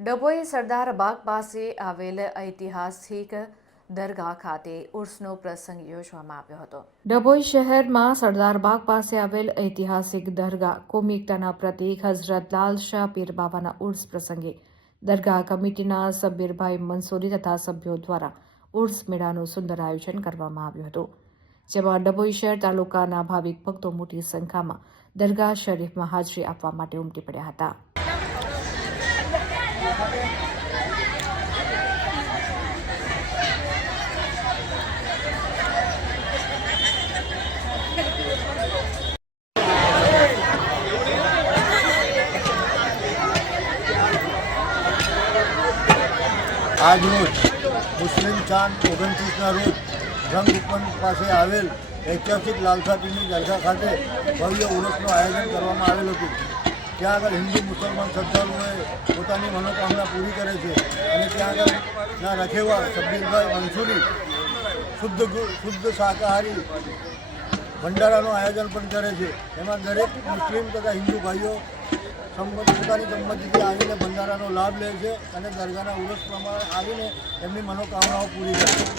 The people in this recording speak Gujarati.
ડભોઈ સરદાર બાગ પાસે આવેલ ઐતિહાસિક દરગાહ ખાતે ઉર્સનો પ્રસંગ યોજવામાં આવ્યો હતો. ડભોઈ શહેરમાં સરદાર બાગ પાસે આવેલ ઐતિહાસિક દરગાહ કોમિકતાના પ્રતિક હઝરત લાલ શાહ પીર બાબાના ઉર્સ પ્રસંગે દરગાહ કમિટીના સબ્બીરભાઈ મંસૂરી તથા સભ્યો દ્વારા ઉર્સ મેળાનું સુંદર આયોજન કરવામાં આવ્યું હતું. જેમાં ડભોઈ શહેર તાલુકાના ભાવિક ભક્તો મોટી સંખ્યામાં દરગાહ શરીફમાં હાજરી આપવા માટે ઉમટી પડ્યા હતા. આજ રોજ મુસ્લિમ ચાંદ ઓગણત્રીસના રોજ રંગ ઉપન પાસે આવેલ ઐતિહાસિક લાલસાટીની જલસા ખાતે ભવ્ય ઉરસનું આયોજન કરવામાં આવેલ હતું. ત્યાં આગળ હિન્દુ, મુસલમાન શ્રદ્ધાળુઓએ પોતાની મનોકામના પૂરી કરે છે અને ત્યાં આગળના રખેવા સબ્બીરભાઈ મંસૂરી શુદ્ધ શુદ્ધ શાકાહારી ભંડારાનું આયોજન પણ કરે છે. એમાં દરેક મુસ્લિમ તથા હિન્દુ ભાઈઓ સંમતિ પોતાની સંમતિથી આવીને ભંડારાનો લાભ લે છે અને દરગાહના ઉરસ પ્રમાણે આવીને એમની મનોકામનાઓ પૂરી કરે છે.